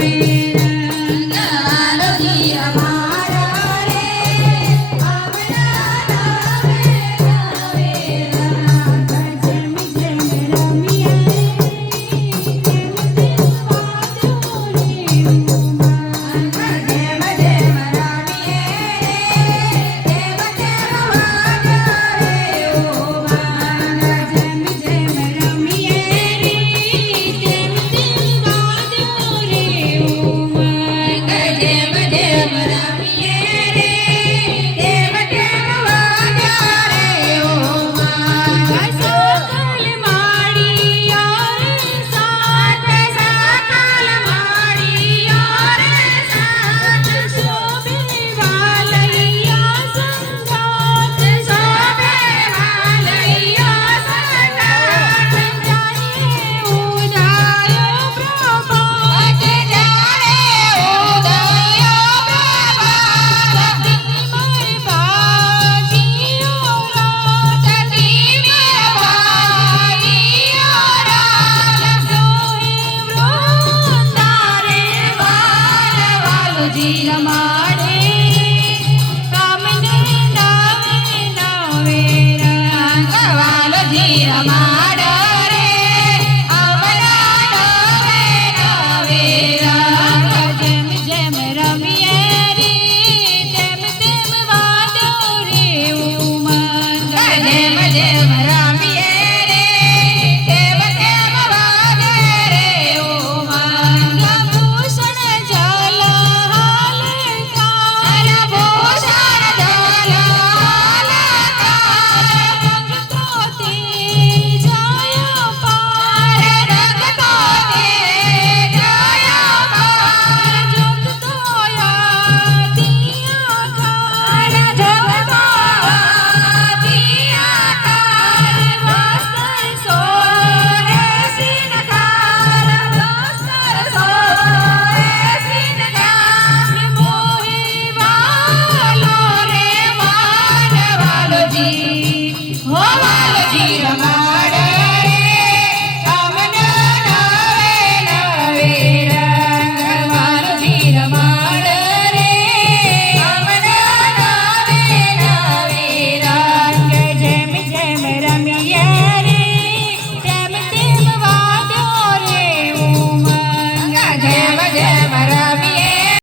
You. ಶ್ರೀರಮಾರೇ